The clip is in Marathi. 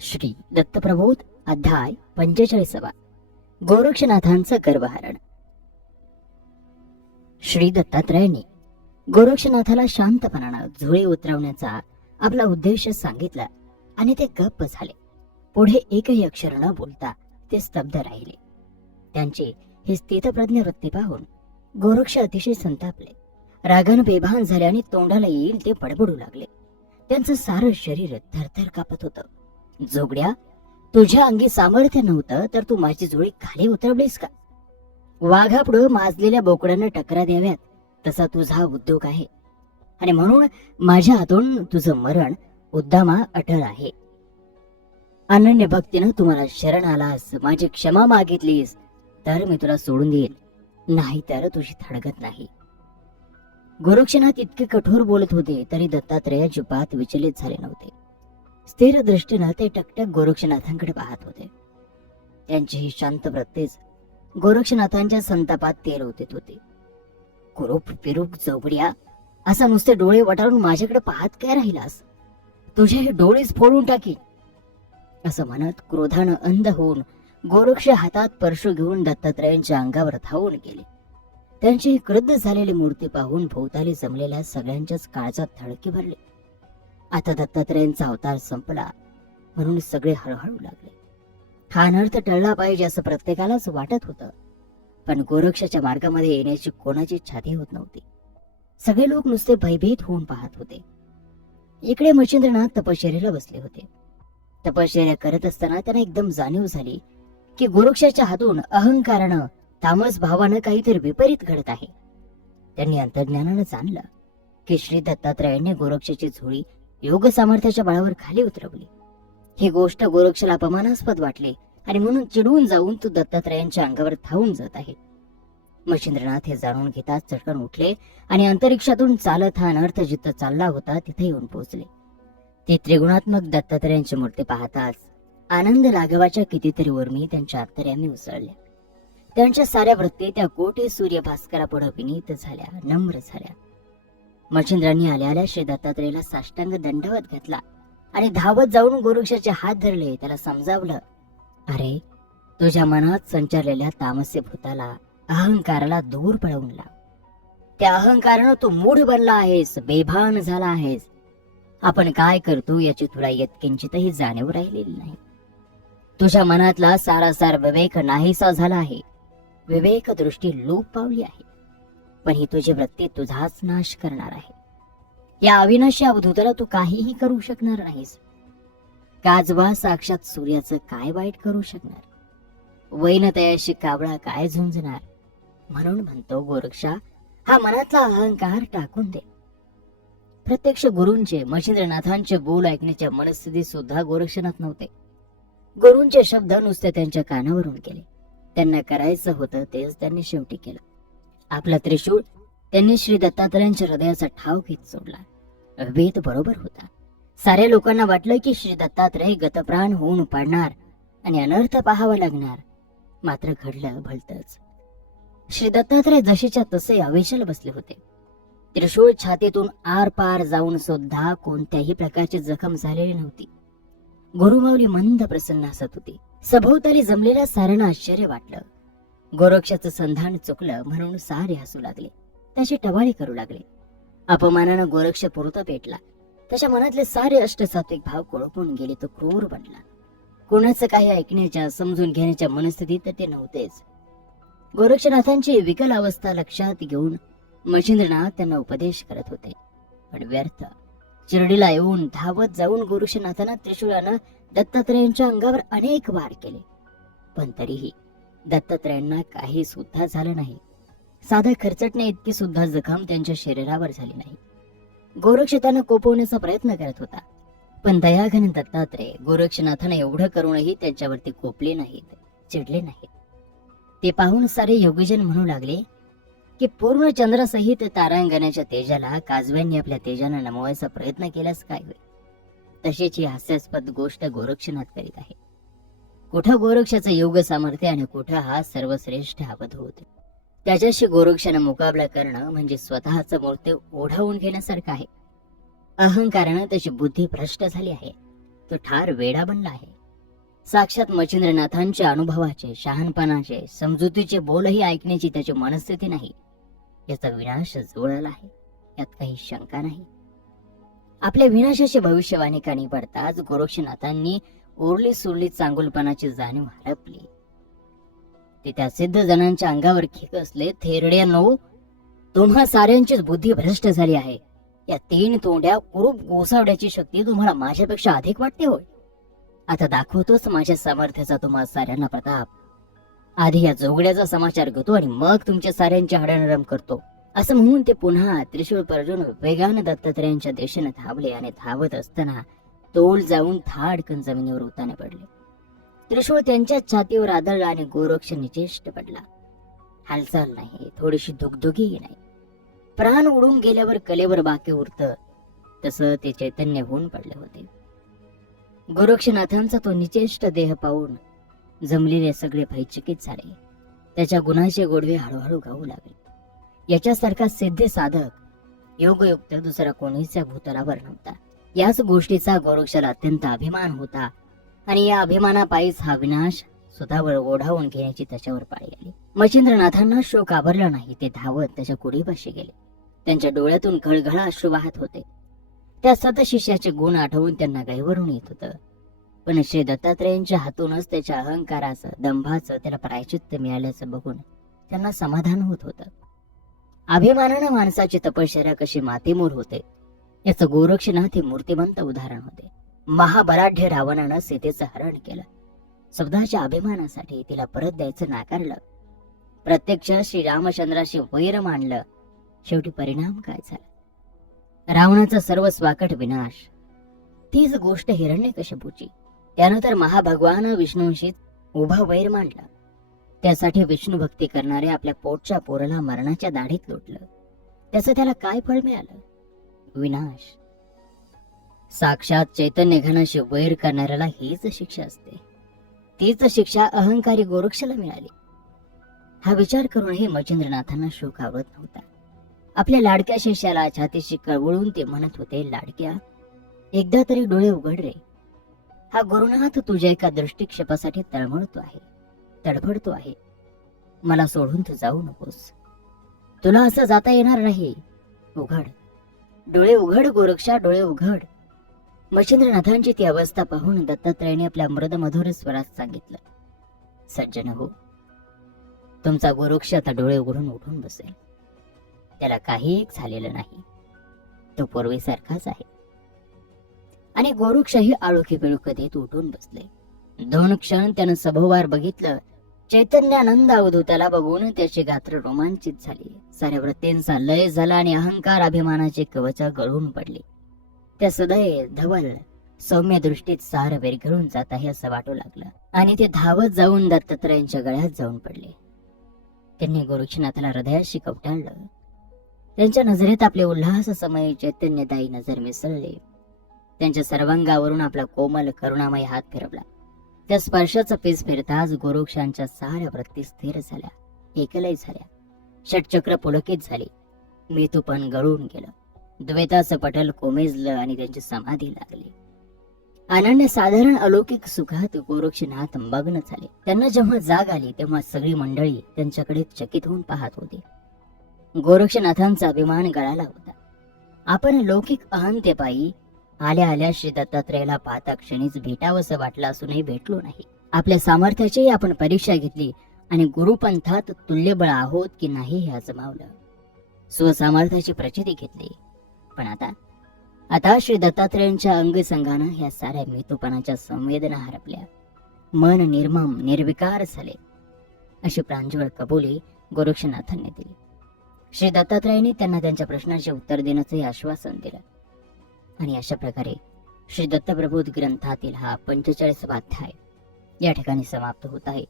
श्री दत्तप्रबोध अध्याय 45. गोरक्षनाथांचं गर्वहरण. श्री दत्तात्रयांनी गोरक्षनाथाला शांतपणानं झोळी उतरवण्याचा आपला उद्देश सांगितला आणि ते गप्प झाले. पुढे एकही अक्षर न बोलता ते स्तब्ध राहिले. त्यांची ही स्थितप्रज्ञ वृत्ती पाहून गोरक्ष अतिशय संतापले. रागानं बेभान झाले आणि तोंडाला येईल ते बडबडू लागले. त्यांचं सारं शरीर थरथर कापत होतं. जोगड्या, तुझ्या अंगी सामर्थ्य नव्हतं तर तू माझी झोळी खाली उतरवलीस का? वाघापुढं माजलेल्या बोकडांना टकरा द्याव्यात तसा तुझा उद्योग आहे आणि म्हणून माझ्या हातून तुझं मरण उद्दामा अटळ आहे. अनन्य भक्तीनं तुम्हाला शरण आलास, माझी क्षमा मागितलीस तर मी तुला सोडून देईल, नाही तर तुझी थडगत नाही. गोरक्षनाथ इतके कठोर बोलत होते तरी दत्तात्रय अजिबात विचलित झाले नव्हते. स्थिर दृष्टीनं ते टकटक गोरक्षनाथांकडे पाहत होते. त्यांची ही शांत वृत्तीच गोरक्षनाथांच्या संतापात तेल ओतत होते. कुरूप पिरूप जोगड्या, असा नुसते डोळे वटारून माझ्याकडे पाहत काय राहिलास? तुझे हे डोळेच फोडून टाकी, असं म्हणत क्रोधानं अंध होऊन गोरक्ष हातात परशु घेऊन दत्तात्रयांच्या अंगावर धावून गेले. त्यांची ही क्रुद्ध झालेली मूर्ती पाहून भोवताली जमलेल्या सगळ्यांच्याच काळजात धडकी भरली. आता दत्तात्रयांचा अवतार संपला म्हणून सगळे हळहळू लागले. हा अनर्थ टळला पाहिजे असं प्रत्येकालाच वाटत होतं, पण गोरक्षाच्या मार्गामध्ये येण्याची कोणाची छाती होत नव्हती. सगळे लोक नुसते भयभीत होऊन पाहत होते. इकडे मच्छिंद्रनाथ तपश्चर्येला बसले होते. तपश्चर्या करत असताना त्यांना एकदम जाणीव झाली की गोरक्षाच्या हातून अहंकारानं, तामस भावानं काहीतरी विपरीत घडत आहे. त्यांनी अंतर्ज्ञानानं जाणलं की श्री दत्तात्रयांनी गोरक्षाची झोळी योग सामर्थ्याच्या बळावर खाली उतरवली. ही गोष्ट गोरक्षाला अपमानास्पद वाटली आणि म्हणून चिडून जाऊन तो दत्तात्रयांच्या अंगावर धावून जात आहे. मच्छिंद्रनाथ हे जाणून घेताच चटकन उठले आणि अंतरिक्षातून चालत हा अनर्थ जिथं चालला होता तिथे येऊन पोहोचले. ती त्रिगुणात्मक दत्तात्रयांची मूर्ती पाहताच आनंद लाघवाच्या कितीतरी उर्मी त्यांच्या अंतर्यामी उसळल्या. त्यांच्या साऱ्या वृत्ती त्या कोटी सूर्यभास्करापुढे विनीत झाल्या, नम्र झाल्या. मच्छिंद्रांनी आल्या आल्या श्री दत्तात्रयाला साष्टांग दंडवत घातला आणि धावत जाऊन गोरक्षाचे हात धरले. त्याला समजावलं, अरे, तुझ्या मनात संचारलेल्या तामस्य भूताला, अहंकाराला दूर पळवून लाव. त्या अहंकारानं तू मूढ बनला आहेस, बेभान झाला आहेस. आपण काय करतो याची तुला यत्किंचितही जाणीव राहिलेली नाही. तुझ्या मनातला सारासार विवेक नाहीसा झाला आहे. विवेक दृष्टी लोप पावली आहे. पण ही तुझी वृत्ती तुझाच नाश करणार आहे. या अविनाशी अवधूताला तू काहीही करू शकणार नाहीस. काजवा साक्षात सूर्याचं काय वाईट करू शकणार? वैनतयाशी कावळा काय झुंजणार? म्हणून म्हणतो गोरक्षा, हा मनातला अहंकार टाकून दे. प्रत्यक्ष गुरूंचे, मच्छिंद्रनाथांचे बोल ऐकण्याच्या मनस्थितीत सुद्धा गोरक्षनाथ नव्हते. गुरूंचे शब्द नुसते त्यांच्या कानावरून गेले. त्यांना करायचं होतं तेच त्यांनी शेवटी केलं. आपला त्रिशूळ त्यांनी श्री दत्तात्रयांच्या हृदयाचा ठाव घेत सोडला. वेद बरोबर होता. साऱ्या लोकांना वाटलं की श्री दत्तात्रय गतप्राण होऊन पाडणार आणि अनर्थ पाहावा लागणार. मात्र घडलं भलतंच. श्री दत्तात्रय जशीच्या तसे अवेशल बसले होते. त्रिशूळ छातीतून आर पार जाऊन सुद्धा कोणत्याही प्रकारची जखम झालेली नव्हती. गुरुमाऊली मंद प्रसन्न हसत होती. सभोवताली जमलेल्या साऱ्यांना आश्चर्य वाटलं. गोरक्षाचं संधान चुकलं म्हणून सारे हसू लागले, त्याची टवाळी करू लागले. अपमानानं गोरक्ष पुरता पेटला. त्याच्या मनातले सारे अष्टसात्विक भाव कोळपून गेले. तो क्रूर बनला. कोणाचं काही ऐकण्याच्या, समजून घेण्याच्या मनस्थितीत ते नव्हतेच. गोरक्षनाथांची विकल अवस्था लक्षात घेऊन मच्छिंद्रनाथ त्यांना उपदेश करत होते, पण व्यर्थ. चिरडीला येऊन धावत जाऊन गोरक्षनाथांना त्रिशूळानं दत्तात्रयांच्या अंगावर अनेक वार केले, पण तरीही दत्तात्रयांना काही सुद्धा झालं नाही. साधा खरचटणे इतकी सुद्धा जखम त्यांच्या शरीरावर झाली नाही. गोरक्ष त्यांना कोपवण्याचा प्रयत्न करत होता, पण दयाघन दत्तात्रय गोरक्षनाथांना एवढं करूनही त्यांच्यावरती कोपले नाहीत, चिडले नाहीत. ते पाहून सारे योगीजन म्हणू लागले की पूर्ण चंद्रासहित तारांगणाच्या तेजाला काजव्यांनी आपल्या तेजानं नमवायचा प्रयत्न केल्यास काय होईल? तशीच ही हास्यास्पद गोष्ट गोरक्षनाथ करीत आहे. कुठं गोरक्षाचं योग सामर्थ्य आणि कुठं हा सर्वश्रेष्ठ अवधूत. त्याच्याशी गोरक्षानं मुकाबला करणं म्हणजे स्वतःचं मूर्ती ओढावून घेण्यासारखं आहे. अहंकारानं त्याची बुद्धी भ्रष्ट झाली आहे. तो ठार वेडा बनला आहे. साक्षात मच्छिंद्रनाथांच्या अनुभवाचे, शहाणपणाचे, समजुतीचे बोलही ऐकण्याची त्याची मनस्थिती नाही. याचा विनाश जवळला आहे, यात काही शंका नाही. आपल्या विनाशाची भविष्यवाणी कानी पडताच गोरक्षनाथांनी ओरली सुरली चांगुलपणाची जाणीव हरपली. ते त्या सिद्ध जणांच्या अंगावर खेकसले. थेरड्यानो, तुम्हा साऱ्यांचीच बुद्धी भ्रष्ट झाली आहे. या 3 तोंड्या कुरूप गोसावड्याची शक्ती तुम्हाला माझ्यापेक्षा अधिक वाटते होय. आता दाखवतोच माझ्या सामर्थ्याचा तुम्हा साऱ्यांना प्रताप. आधी या जोगड्याचा समाचार घेतो आणि मग तुमच्या साऱ्यांची हाडनरम करतो. असं म्हणून ते पुन्हा त्रिशूळ पर्जून वेगाने दत्तात्रयांच्या दिशेने धावले आणि धावत असताना तोल जाऊन थाडकन जमिनीवर उताने पडले. त्रिशूळ त्यांच्या छातीवर आदळला आणि गोरक्ष निचेष्ट पडला. हालचाल नाही, थोडीशी दुगदुगीही नाही. प्राण उडून गेल्यावर कलेवर बाकी उरतं तसं ते चैतन्य होऊन पडले होते. गोरक्षनाथांचा तो निचेष्ट देह पाहून जमलेले सगळे भयचकित झाले. त्याच्या गुणाचे गोडवे हळूहळू गाऊ लागले. याच्यासारखा सिद्ध साधक योगयुक्त दुसरा कोणीच या भूतलावर नव्हता. याच गोष्टीचा गोरक्षाला अत्यंत अभिमान होता आणि या अभिमानापायीच हा विनाश स्वतःवर ओढावून घेण्याची त्याच्यावर पाळी आली. मच्छिंद्रनाथांना शोक आवरला नाही. ते धावत त्याच्या कुडीपाशी गेले. त्यांच्या डोळ्यातून घळघळा अश्रू वाहत होते. त्या सतशिष्याचे गुण आठवून त्यांना गायवरून येत होतं. पण श्री दत्तात्रयांच्या हातूनच त्याच्या अहंकाराचं, दंभाचं त्याला प्रायचित्त मिळाल्याचं बघून त्यांना समाधान होत होतं. अभिमानानं माणसाची तपश्चर्या कशी मातीमोल होते याचं गोरक्षनाथ हे मूर्तिमंत उदाहरण होते. महाबलाढ्य रावणानं सीतेचं हरण केलं. स्वतःच्या अभिमानासाठी तिला परत द्यायचं नाकारलं. प्रत्यक्ष श्री रामचंद्राशी वैर मांडलं. शेवटी परिणाम काय झाला? रावणाचा सर्व स्वाकट विनाश. तीच गोष्ट हिरण्यकशिपूची. त्यानं तर महाभगवान विष्णूंशी उभा वैर मांडला. त्यासाठी विष्णू भक्ती करणारे आपल्या पोटच्या पोराला मरणाच्या दाढीत लोटलं. त्याचं त्याला काय फळ मिळालं? विनाश. साक्षात चैतन्य घनाशी वैर करणाऱ्याला हीच शिक्षा असते. तीच शिक्षा अहंकारी गोरक्षाला मिळाली. हा विचार करूनही मच्छिंद्रनाथांना शोक आवरत नव्हता. आपल्या लाडक्या शिष्याला छातीशी कळवळून ते म्हणत होते, लाडक्या, एकदा तरी डोळे उघड रे. हा गुरुनाथ तुझ्या एका दृष्टिक्षेपासाठी तळमळतो आहे, तडफडतो आहे. मला सोडून तू जाऊ नकोस. तुला असं जाता येणार नाही. उघड डोळे, उघड गोरक्षा, डोळे उघड. मच्छिंद्रनाथांची ती अवस्था पाहून दत्तात्रयाने आपल्या मृदमधुर स्वरात सांगितलं, सज्जन हो, तुमचा गोरक्ष आता डोळे उघडून उठून बसेल. त्याला काही एक झालेलं नाही. तो पूर्वीसारखाच आहे. आणि गोरक्षही आळोखी पिळुक देत उठून बसले. 2 क्षण त्यानं सभोवार बघितलं. चैतन्यानंद अवधूताला बघून त्याची गात्र रोमांचित झाली. साऱ्या वृत्तींचा लय झाला आणि अहंकार अभिमानाचे कवच गळून पडले. त्या सदैव धवल सौम्य दृष्टीत सार विरघळून जात आहे असं वाटू लागलं आणि ते धावत जाऊन दत्तात्रयांच्या गळ्यात जाऊन पडले. त्यांनी गोरक्षनाथाला हृदयाशी कवटाळलं. त्यांच्या नजरेत आपले उल्हास समय चैतन्यदायी नजर मिसळले. त्यांच्या सर्वांगावरून आपला कोमल करुणामय हात फिरवला. त्या स्पर्शाचा पेस फिरताच गोरक्षांच्या साऱ्या वृत्ती स्थिर झाल्या, एकलय झाल्या. षटचक्र पुलकित झाली. मेतूपण गळून गेलं. द्वैताचं पटल कोमेजलं आणि त्यांची समाधी लागली. अनन्य साधारण अलौकिक सुखात गोरक्षनाथ मग्न झाले. त्यांना जेव्हा जाग आली तेव्हा सगळी मंडळी त्यांच्याकडे चकित होऊन पाहत होती. गोरक्षनाथांचा अभिमान गळाला होता. आपण लौकिक अहंतेपायी आल्या आल्या श्री दत्तात्रयाला पाहता क्षणीच भेटावंसं वाटलं असूनही भेटलो नाही. आपल्या सामर्थ्याची आपण परीक्षा घेतली आणि गुरुपंथात तुल्यबळ आहोत की नाही हे आजमावलं. स्वसामर्थ्याची प्रचिती घेतली. पण आता श्री दत्तात्रयांच्या अंगसंघानं ह्या साऱ्या मेतूपणाच्या संवेदना हरपल्या. मन निर्मम निर्विकार झाले. अशी प्रांजळ कबुली गोरक्षनाथांनी दिली. श्री दत्तात्रयांनी त्यांना त्यांच्या प्रश्नाचे उत्तर देण्याचे आश्वासन दिलं. आणि अशा प्रकारे श्री दत्तप्रबोध ग्रंथातील हा 45वा अध्याय या ठिकाणी समाप्त होत आहे.